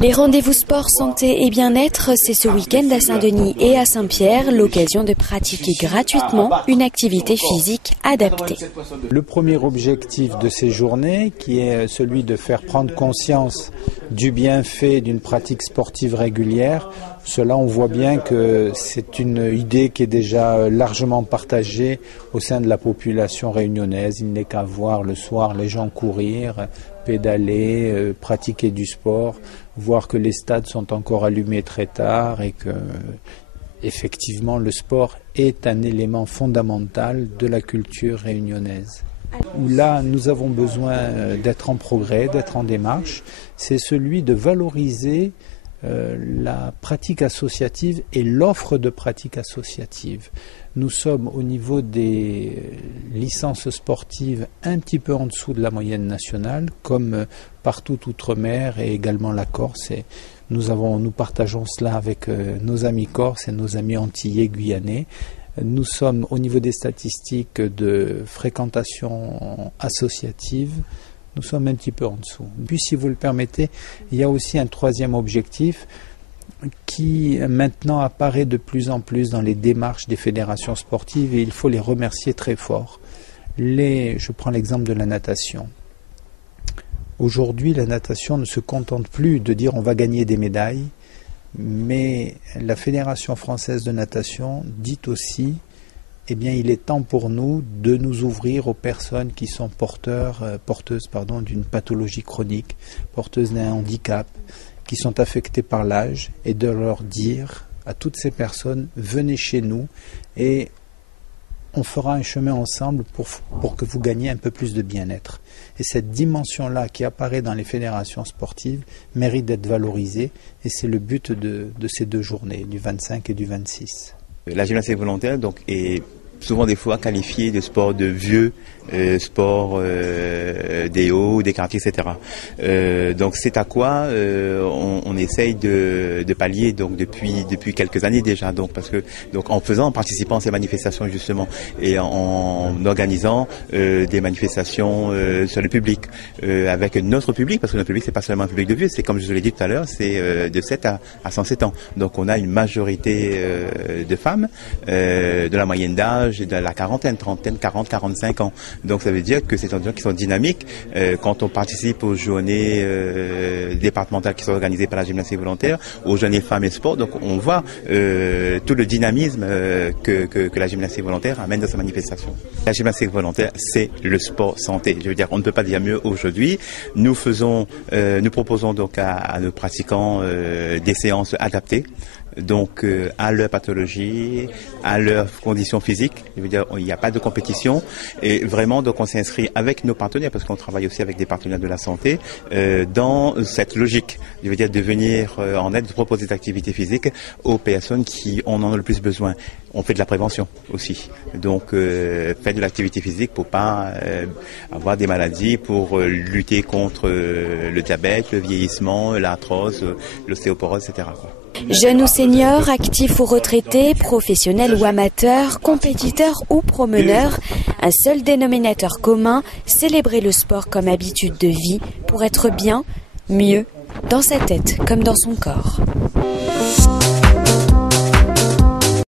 Les rendez-vous sport, santé et bien-être, c'est ce week-end à Saint-Denis et à Saint-Pierre, l'occasion de pratiquer gratuitement une activité physique adaptée. Le premier objectif de ces journées, qui est celui de faire prendre conscience du bienfait d'une pratique sportive régulière, cela on voit bien que c'est une idée qui est déjà largement partagée au sein de la population réunionnaise. Il n'est qu'à voir le soir les gens courir, pédaler, pratiquer du sport, voir que les stades sont encore allumés très tard et que effectivement le sport est un élément fondamental de la culture réunionnaise. Là, nous avons besoin d'être en progrès, d'être en démarche. C'est celui de valoriser la pratique associative et l'offre de pratique associative. Nous sommes au niveau des licences sportives un petit peu en dessous de la moyenne nationale, comme partout outre-mer et également la Corse. Et nous partageons cela avec nos amis corses et nos amis antillais guyanais. Nous sommes au niveau des statistiques de fréquentation associative, nous sommes un petit peu en dessous. Puis si vous le permettez, il y a aussi un troisième objectif qui maintenant apparaît de plus en plus dans les démarches des fédérations sportives et il faut les remercier très fort. Je prends l'exemple de la natation. Aujourd'hui, la natation ne se contente plus de dire on va gagner des médailles, mais la Fédération française de natation dit aussi eh bien, il est temps pour nous de nous ouvrir aux personnes qui sont porteuses d'une pathologie chronique, porteuses d'un handicap, qui sont affectées par l'âge, et de leur dire à toutes ces personnes, venez chez nous et on fera un chemin ensemble pour que vous gagniez un peu plus de bien-être. Et cette dimension-là qui apparaît dans les fédérations sportives mérite d'être valorisée et c'est le but de ces deux journées, du 25 et du 26. La gymnastique volontaire est souvent des fois qualifiée de sport de vieux, sport des hauts, des quartiers, etc. Donc c'est à quoi on essaye de pallier donc depuis quelques années déjà. Donc en participant à ces manifestations justement et en organisant des manifestations sur le public avec notre public, parce que notre public c'est pas seulement un public de vieux, c'est comme je vous l'ai dit tout à l'heure, c'est de 7 à 107 ans. Donc on a une majorité de femmes de la moyenne d'âge de la quarantaine, 40, 45 ans. Donc ça veut dire que c'est des gens qui sont dynamiques. Quand on participe aux journées départementales qui sont organisées par la gymnastique volontaire, aux journées femmes et sport, donc on voit tout le dynamisme que la gymnastique volontaire amène dans sa manifestation. La gymnastique volontaire, c'est le sport santé. Je veux dire, on ne peut pas dire mieux aujourd'hui. Nous proposons donc à nos pratiquants des séances adaptées. Donc à leur pathologie, à leurs conditions physiques, je veux dire il n'y a pas de compétition et vraiment donc on s'inscrit avec nos partenaires parce qu'on travaille aussi avec des partenaires de la santé dans cette logique, je veux dire de venir en aide, de proposer des activités physiques aux personnes qui en ont le plus besoin. On fait de la prévention aussi, donc faire de l'activité physique pour pas avoir des maladies, pour lutter contre le diabète, le vieillissement, l'arthrose, l'ostéoporose, etc. Jeunes ou seniors, actifs ou retraités, professionnels ou amateurs, compétiteurs ou promeneurs, un seul dénominateur commun, célébrer le sport comme habitude de vie pour être bien, mieux, dans sa tête comme dans son corps.